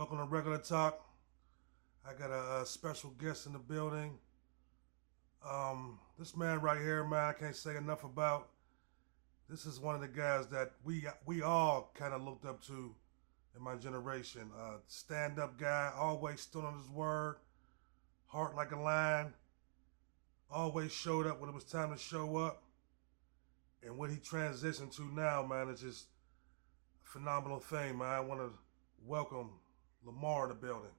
Welcome to Regular Talk. I got a special guest in the building. This man right here, man, I can't say enough about. This is one of the guys that we all kind of looked up to in my generation. Stand-up guy, always stood on his word, heart like a lion, always showed up when it was time to show up. And what he transitioned to now, man, is just a phenomenal thing, man. I want to welcome Lamar in the building.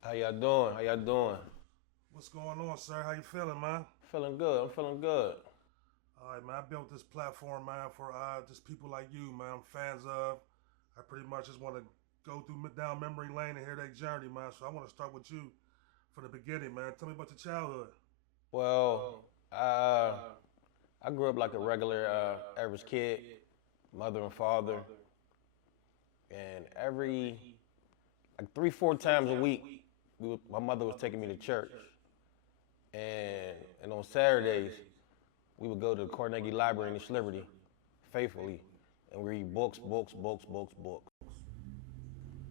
How y'all doing? How y'all doing? What's going on, sir? How you feeling, man? Feeling good. I'm feeling good. All right, man. I built this platform, man, for just people like you, man. I'm fans of. I pretty much just want to go down memory lane and hear their journey, man. So I want to start with you from the beginning, man. Tell me about your childhood. Well, I grew up like a regular average kid, mother and father, and every like 3-4 times a week, my mother was taking me to church, and on Saturdays, we would go to the Carnegie Library in East Liberty, faithfully, and we read books,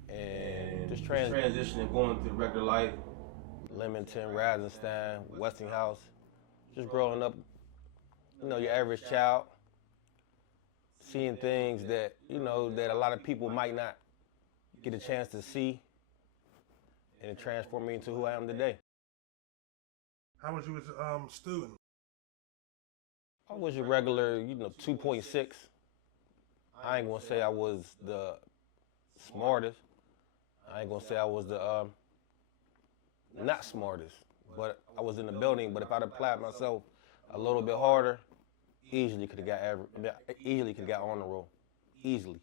and just transitioning, going through regular life, Leamington, Rasenstein, Westinghouse, just growing up, you know, your average child, seeing things that, you know, that a lot of people might not get a chance to see, and it transformed me into who I am today. How was you as a student? I was a regular, 2.6. I ain't gonna say I was the smartest. I ain't gonna say I was the not smartest, but I was in the building. But if I'd applied myself a little bit harder, easily could have got honor roll, easily.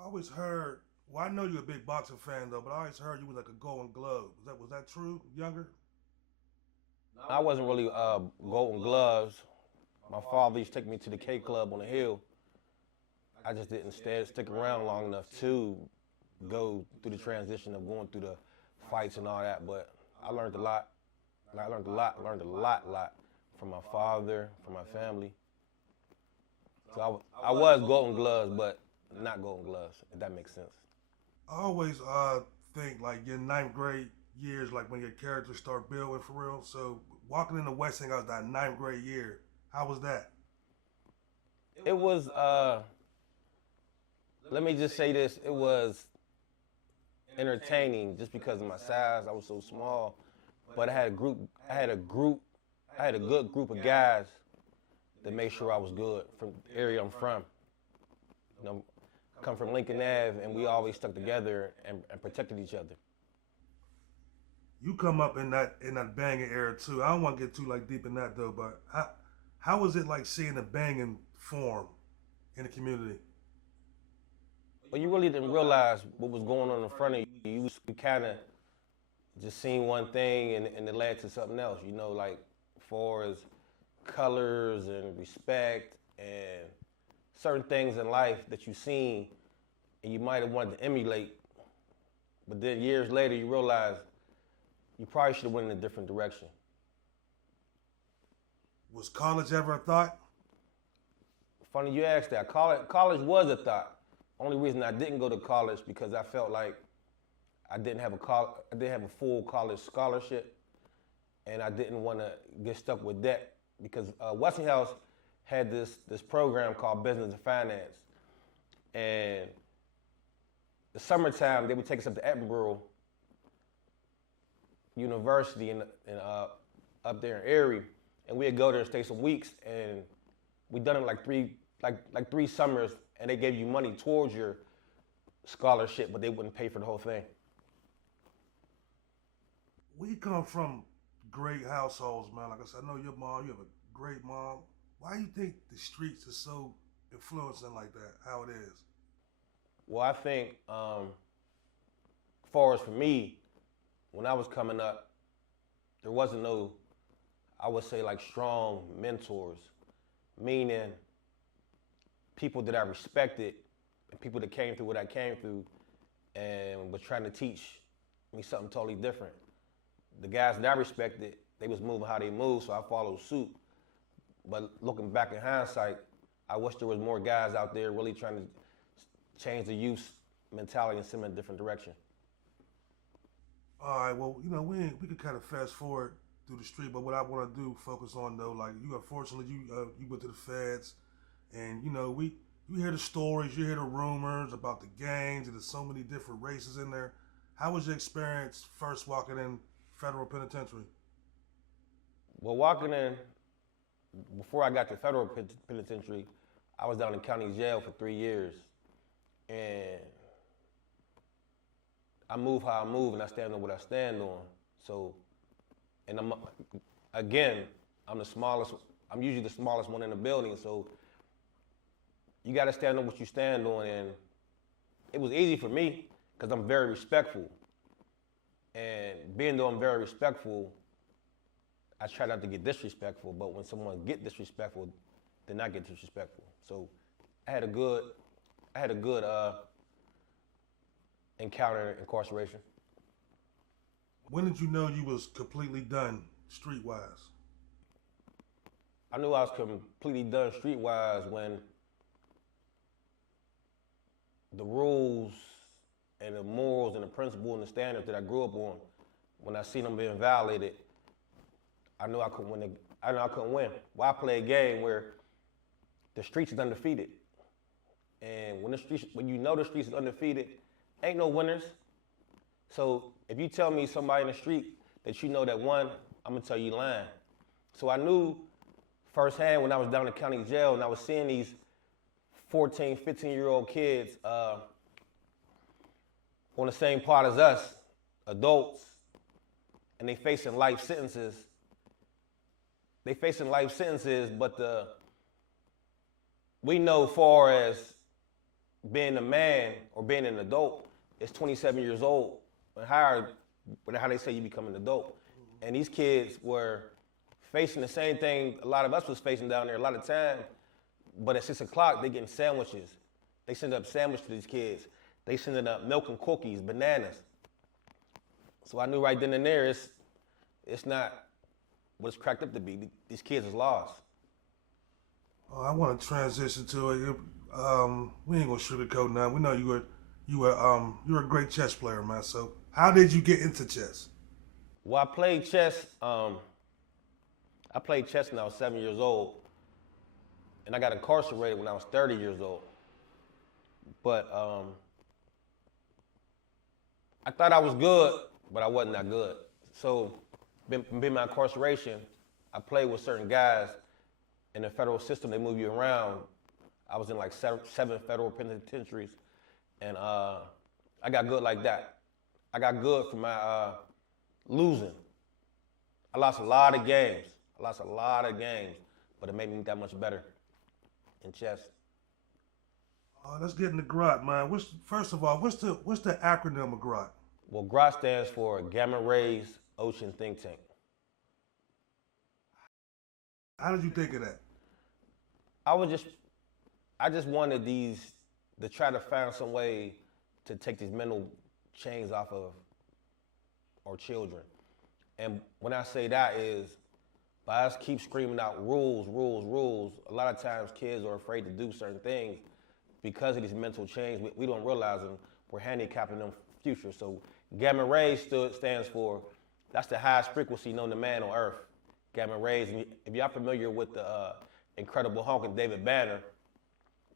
I always heard. Well, I know you're a big boxing fan though, but I always heard you was like a Golden Glove. Was that true? Younger? I wasn't really Golden Gloves. My father used to take me to the K Club on the hill. I just didn't stick around long enough to go through the transition of going through the fights and all that. But I learned a lot. Learned a lot from my father, from my family. So I was Golden Gloves, but not Golden Gloves, if that makes sense. I always think like your ninth grade years, like when your characters start building for real. So walking into Westinghouse that ninth grade year, how was that? It was, let me just say this, it was entertaining just because of my size. I was so small, but I had a good group of guys that made sure I was good from the area I'm from. You know, come from Lincoln Ave, and we always stuck together and protected each other. You come up in that banging era too. I don't want to get too like deep in that though, but how was it like seeing the banging form in the community? Well, you really didn't realize what was going on in front of you. You kind of just seen one thing and it led to something else, like as far as colors and respect and certain things in life that you seen and you might have wanted to emulate, but then years later you realize you probably should have went in a different direction. Was college ever a thought? Funny you asked that. College was a thought. Only reason I didn't go to college because I felt like I didn't have a full college scholarship, and I didn't want to get stuck with debt because Westinghouse had this program called Business and Finance, and the summertime they would take us up to Edinboro University up there in Erie, and we'd go there and stay some weeks, and we done it like three summers, and they gave you money towards your scholarship, but they wouldn't pay for the whole thing. We come from great households, man. Like I said, I know your mom, you have a great mom. Why do you think the streets are so influencing like that, how it is? Well, I think, as far as for me, when I was coming up, there wasn't no, I would say like strong mentors, meaning people that I respected and people that came through what I came through and was trying to teach me something totally different. The guys that I respected, they was moving how they moved, so I followed suit. But looking back in hindsight, I wish there was more guys out there really trying to change the youth mentality and send them in a different direction. All right, well, we could kind of fast forward through the street, but what I want to do focus on though, like you, unfortunately, you went to the feds, and you hear the stories, you hear the rumors about the gangs, and there's so many different races in there. How was your experience first walking in federal penitentiary? Well, walking in, before I got to federal penitentiary, I was down in county jail for 3 years, and I move how I move, and I stand on what I stand on. So, and I'm the smallest. I'm usually the smallest one in the building. So, you got to stand on what you stand on, and it was easy for me because I'm very respectful. And being though I'm very respectful, I try not to get disrespectful. But when someone get disrespectful, then I get disrespectful. So, I had a good encounter in incarceration. When did you know you was completely done streetwise? I knew I was completely done streetwise when the rules and the morals and the principles and the standards that I grew up on, when I seen them being violated, I knew I couldn't win. I knew I couldn't win. Well, I play a game where the streets is undefeated, and when you know the streets is undefeated, ain't no winners. So if you tell me somebody in the street that you know that won, I'm gonna tell you lying. So I knew firsthand when I was down in county jail and I was seeing these 14, 15-year-old kids on the same part as us, adults, and they facing life sentences. But we know far as being a man or being an adult is 27 years old and higher, but how they say you become an adult. And these kids were facing the same thing a lot of us was facing down there a lot of time, but at 6 o'clock, they getting sandwiches. They send up sandwiches to these kids. They sending up milk and cookies, bananas. So I knew right then and there, it's not what it's cracked up to be. These kids is lost. I want to transition to it. We ain't gonna sugarcoat now. We know you're a great chess player, man. So how did you get into chess? Well, I played chess. I played chess when I was 7 years old, and I got incarcerated when I was 30 years old. But I thought I was good, but I wasn't that good. So, being my incarceration, I played with certain guys in the federal system. They move you around. I was in like seven federal penitentiaries, and I got good like that. I got good from my losing. I lost a lot of games. But it made me that much better in chess. Let's get into GROT, man. First of all, what's the acronym of GROT? Well, GROT stands for Gamma Rays Ocean Think Tank. How did you think of that? I just wanted to try to find some way to take these mental chains off of our children. And when I say that is, by us keep screaming out rules, a lot of times kids are afraid to do certain things because of these mental chains. We don't realize them. We're handicapping them future. So Gamma Rays stands for, that's the highest frequency known to man on Earth. Gamma Rays. And if y'all familiar with the Incredible Hulk and David Banner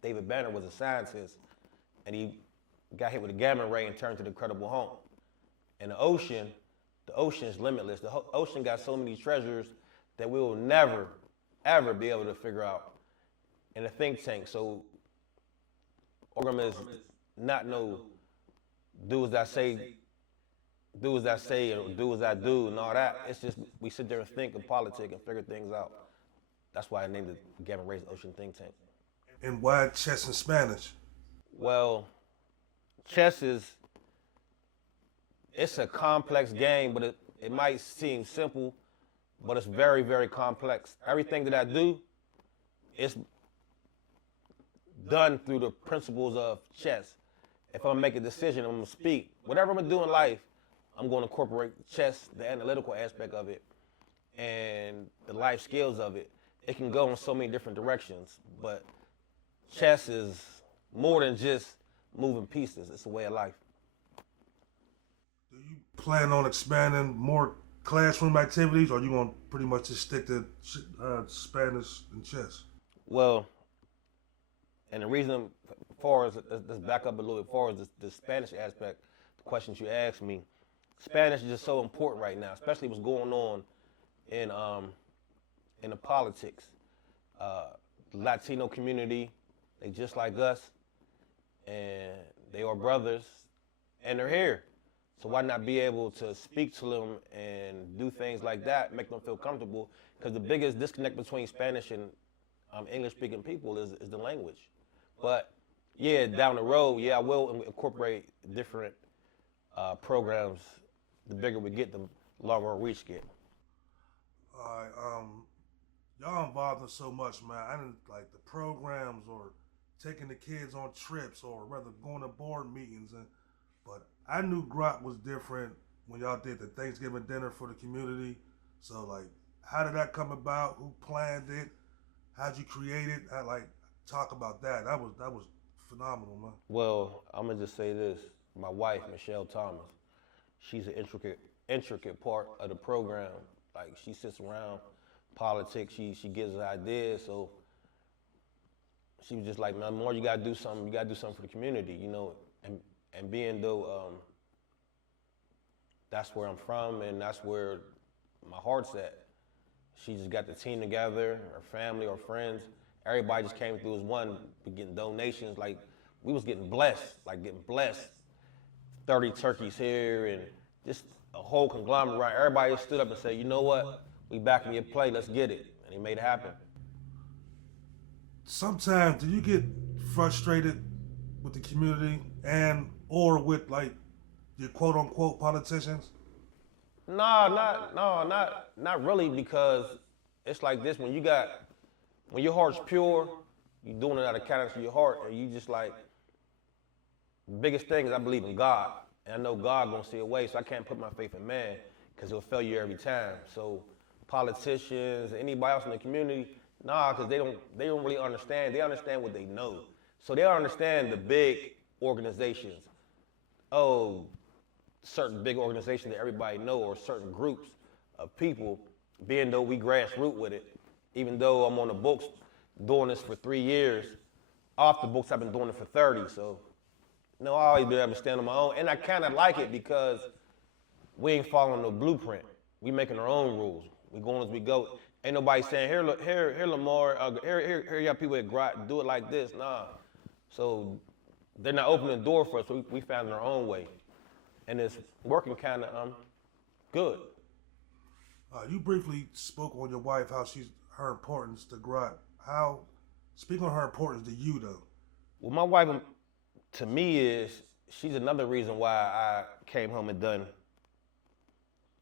was a scientist, and he got hit with a gamma ray and turned to the Incredible Hulk. And the ocean is limitless. The ocean got so many treasures that we will never, ever be able to figure out in a think tank. So, program is not no do as I say, or do as I do, and all that. It's just we sit there and think and politic and figure things out. That's why I named it Gamma Rays Ocean Think Tank. And why chess in Spanish? Well, chess it's a complex game, but it might seem simple, but it's very, very complex. Everything that I do is done through the principles of chess. If I'm gonna make a decision, I'm gonna speak. Whatever I'm gonna do in life, I'm gonna incorporate chess, the analytical aspect of it, and the life skills of it. It can go in so many different directions, but chess is more than just moving pieces. It's a way of life. Do you plan on expanding more classroom activities, or you gonna pretty much just stick to Spanish and chess? Well, and the reason, far as let's back up a little bit, far as the Spanish aspect, the questions you asked me, Spanish is just so important right now, especially what's going on in the politics. The Latino community, they just like us, and they are brothers, and they're here. So why not be able to speak to them and do things like that, make them feel comfortable? Because the biggest disconnect between Spanish and English-speaking people is the language. But yeah, down the road, yeah, I will incorporate different programs. The bigger we get, the longer our reach get. All right, y'all involved in so much, man. I didn't like the programs or taking the kids on trips or rather going to board meetings, but I knew Grok was different when y'all did the Thanksgiving dinner for the community. So like, how did that come about? Who planned it? How'd you create it? Talk about that. That was phenomenal, man. Well, I'm gonna just say this: my wife, Michelle Thomas, she's an intricate part of the program. Like she sits around politics. She gives us ideas. So she was just like, man, more you gotta do something. You gotta do something for the community, you know. And being though that's where I'm from and that's where my heart's at. She just got the team together, her family, her friends. Everybody just came through as one, getting donations. Like we was getting blessed. 30 turkeys here and just a whole conglomerate. Right? Everybody stood up and said, you know what? We backing your play. Let's get it. And he made it happen. Sometimes, do you get frustrated with the community or with like your quote unquote politicians? Not really, because it's like this: when your heart's pure, you're doing it out of kindness of your heart, and you just like, the biggest thing is I believe in God, and I know God gonna see a way, so I can't put my faith in man, because he'll fail you every time. So politicians, anybody else in the community, because they don't really understand. They understand what they know. So they understand the big organizations. Oh, certain big organizations that everybody know, or certain groups of people, being though we grassroots with it, even though I'm on the books doing this for 3 years, off the books I've been doing it for 30. So I always been able to stand on my own. And I kind of like it because we ain't following no blueprint. We making our own rules. We going as we go. Ain't nobody saying, here Lamar, here y'all people at Grok, do it like this. Nah. So they're not opening the door for us. So we found our own way. And it's working kind of good. You briefly spoke on your wife, her importance to Grok. Speak on her importance to you, though. Well, my wife, to me, she's another reason why I came home and I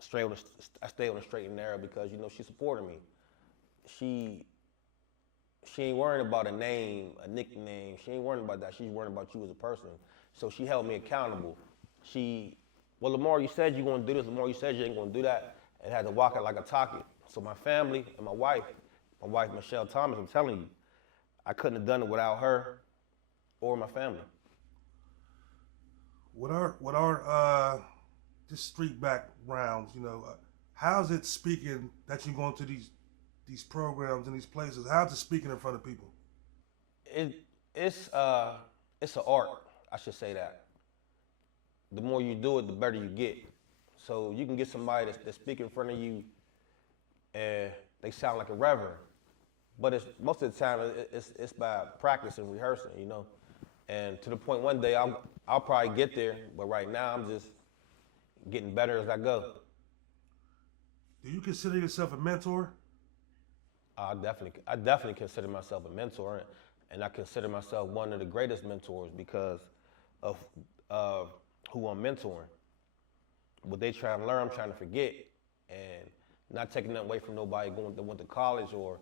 stayed on the straight and narrow, because, you know, she supported me. She ain't worrying about a name, a nickname. She ain't worrying about that. She's worrying about you as a person. So she held me accountable. Well, Lamar, you said you're going to do this. Lamar, you said you ain't going to do that. And had to walk it like a talkie. So my family and my wife, Michelle Thomas, I'm telling you, I couldn't have done it without her or my family. With our just street backgrounds, you know, how's it speaking that you're going to these programs and these places? How's it speaking in front of people? It's an art, I should say that. The more you do it, the better you get. So you can get somebody that's speaking in front of you and they sound like a reverend. But most of the time, it's by practice and rehearsing, you know. And to the point one day, I'll probably get there, but right now I'm just getting better as I go. Do you consider yourself a mentor? I definitely consider myself a mentor, and I consider myself one of the greatest mentors because of who I'm mentoring. What they try to learn, I'm trying to forget, and not taking nothing away from nobody that went to college or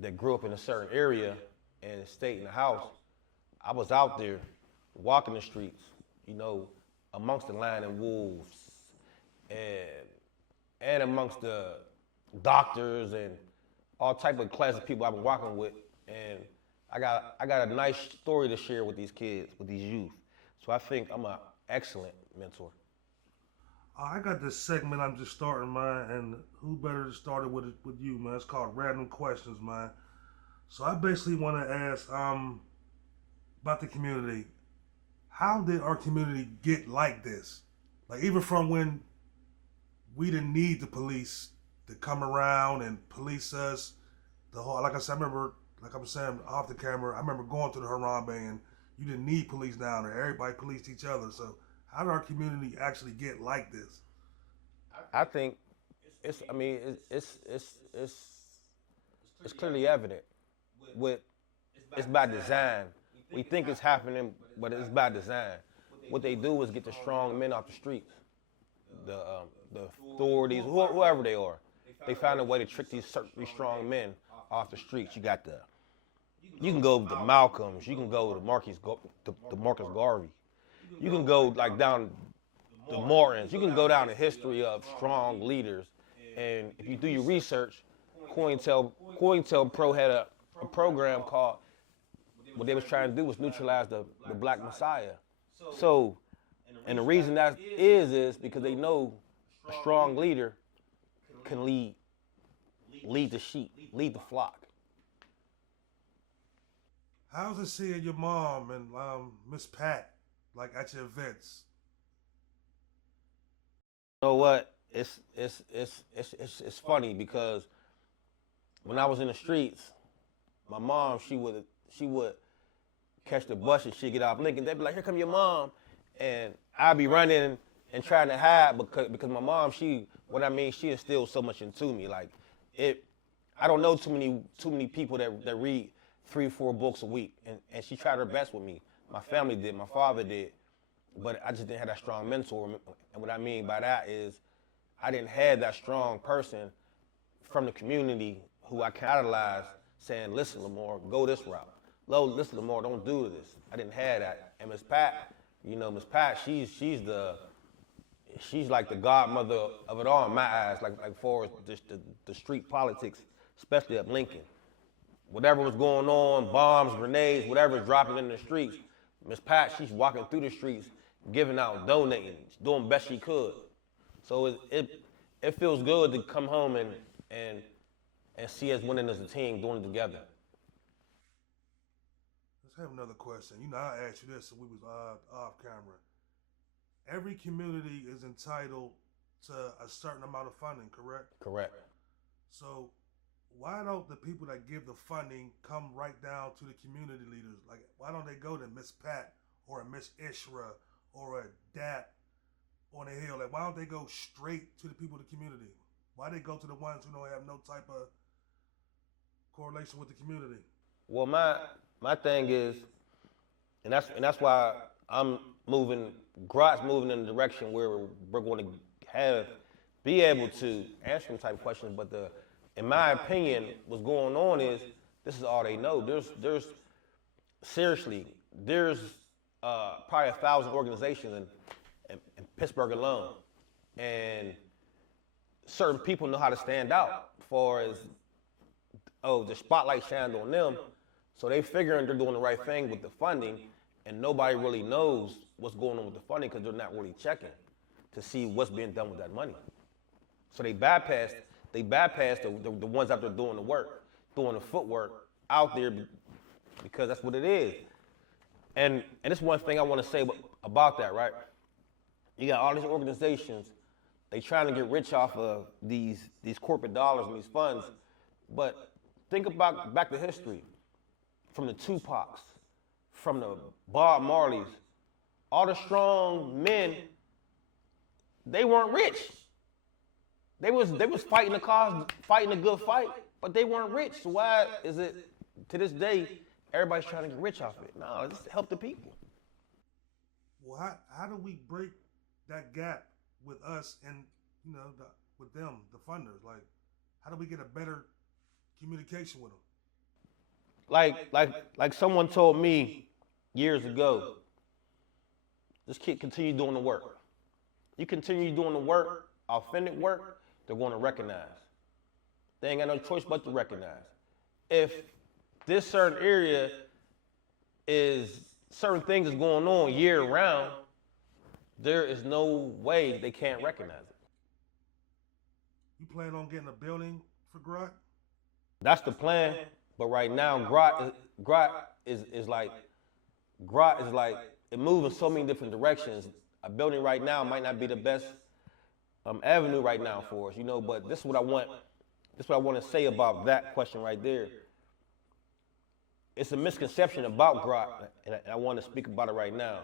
that grew up in a certain area and stayed in the house. I was out there walking the streets, you know, amongst the lion and wolves, and amongst the doctors and all type of classes of people I've been walking with, and I got a nice story to share with these kids, with these youth. So I think I'm an excellent mentor. I got this segment I'm just starting, man, and who better to start it with you, man? It's called Random Questions, man. So I basically want to ask about the community. How did our community get like this? Like even from when we didn't need the police to come around and police us. The whole, like I said, I remember, like I'm saying off the camera, I remember going to the Harambe and you didn't need police down there. Everybody policed each other. So how did our community actually get like this? I think it's. I mean, it's clearly evident. With it's by design. We think it's happening, but it's by design. What they do is get the strong men off the streets, the authorities, whoever they are. They find a way to trick these strong men off the streets. You can go to Malcolms, you can go to Marcus Garvey, you can go like down the Martins, you can go down the history of strong leaders. And if you do your research, COINTELPRO had a program called, what they was trying to do was neutralize the Black Messiah. So, and the reason that is because they know a strong leader can lead the sheep, lead the flock. How's it seeing your mom and Miss Pat like at your events? You know what? It's funny because when I was in the streets, my mom she would catch the bus and she'd get off Lincoln. They'd be like, "Here come your mom," and I'd be running and trying to hide because my mom she instilled so much into me. Like I don't know too many people that read 3 or 4 books a week, and she tried her best with me. My family did, my father did, but I just didn't have that strong mentor. And what I mean by that is I didn't have that strong person from the community who I catalyzed saying, "Listen, Lamar, go this route. Listen, Lamar, don't do this." I didn't have that. And Miss Pat, Miss Pat, she's like the godmother of it all in my eyes, like far as the street politics, especially at Lincoln. Whatever was going on, bombs, grenades, whatever's dropping in the streets, Miss Pat, she's walking through the streets, giving out, donating, doing the best she could. So it feels good to come home and see us winning as a team, doing it together. Let's have another question. I asked you this when we was off camera. Every community is entitled to a certain amount of funding, correct? Correct. So why don't the people that give the funding come right down to the community leaders? Like, why don't they go to Miss Pat or a Miss Ishra or a Dat on the hill? Like, why don't they go straight to the people of the community? Why they go to the ones who don't have no type of correlation with the community? Well, my thing is, and that's why I'm moving. Grot's moving in the direction where we're going to be able to answer some type of questions. But in my opinion, what's going on is this is all they know. There's seriously probably 1,000 organizations in Pittsburgh alone, and certain people know how to stand out as far as the spotlight shined on them, so they figuring they're doing the right thing with the funding, and nobody really knows what's going on with the funding because they're not really checking to see what's being done with that money. So they bypassed the ones out there doing the work, doing the footwork out there because that's what it is. And it's one thing I want to say about that, right? You got all these organizations, they trying to get rich off of these corporate dollars and these funds, but think about back to history, from the Tupacs, from the Bob Marleys, all the strong men, they weren't rich. They was fighting the cause, fighting a good fight, but they weren't rich. So why is it to this day everybody's trying to get rich off it? No, just help the people. Well, how do we break that gap with us and with them, the funders? Like, how do we get a better communication with them? Like someone told me years ago, this kid continue doing the work. You continue doing the work, authentic work, they're going to recognize. They ain't got no choice but to recognize. If this certain area is certain things is going on year round. There is no way they can't recognize it. You plan on getting a building for Grot? That's the plan. But right now, Grot is like it moves in so many different directions. A building right now might not be the best avenue right now for us, you know. But this is what I want. This is what I want to say about that question right there. It's a misconception about Grot, and I want to speak about it right now.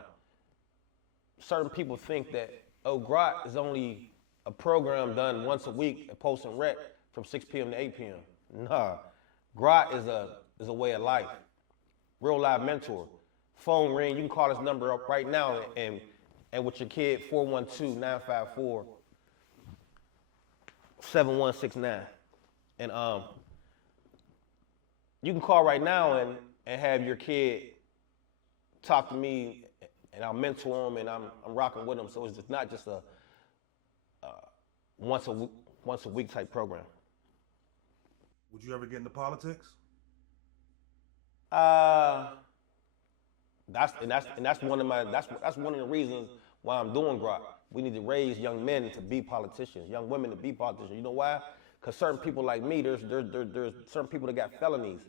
Certain people think that, oh, Grot is only a program done once a week at Post and Rec from 6 p.m. to 8 p.m. Nah, Grot is a way of life. Real live mentor. Phone ring, you can call this number up right now and with your kid, 412-954-7169. And you can call right now and have your kid talk to me, and I'll mentor them, and I'm rocking with them. So it's not just a once a week type program. Would you ever get into politics? That's one of the reasons why I'm doing Grot. We need to raise young men to be politicians, young women to be politicians. You know why? Because certain people like me, there's certain people that got felonies.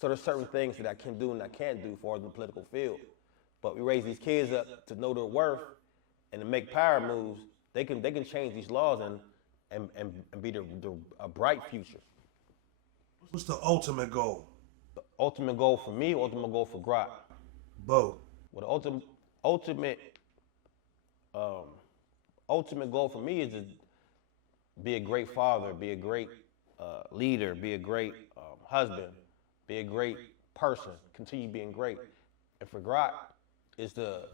So there's certain things that I can do and I can't do for the political field. But we raise these kids up to know their worth and to make power moves. They can change these laws and be a bright future. What's the ultimate goal? The ultimate goal for me, ultimate goal for Grot. Both. Well, the ultimate goal for me is to be a great father, be a great leader, be a great husband, be a great person, continue being great. And for Grot is to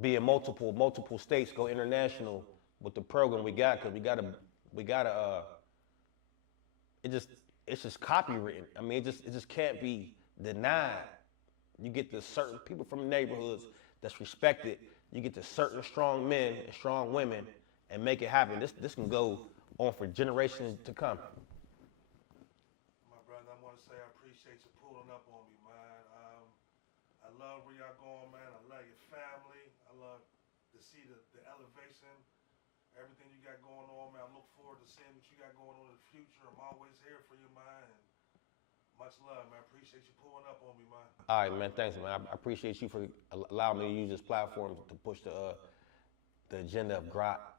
be in multiple states, go international with the program we got, because we gotta it's just copywritten. I mean, it just can't be denied. You get to certain people from neighborhoods that's respected. You get to certain strong men and strong women and make it happen. This can go on for generations to come. My brother, I want to say I appreciate you pulling up on me, man. I love where y'all going, man. I love your family. I love to see the elevation, everything you got going on, man. I look forward to seeing what you got going on in the future. I'm always here for you, man. And much love, man. I appreciate you pulling up on me, man. All right, man. Thanks, man. I appreciate you for allowing me to use this platform to push the agenda of Grot.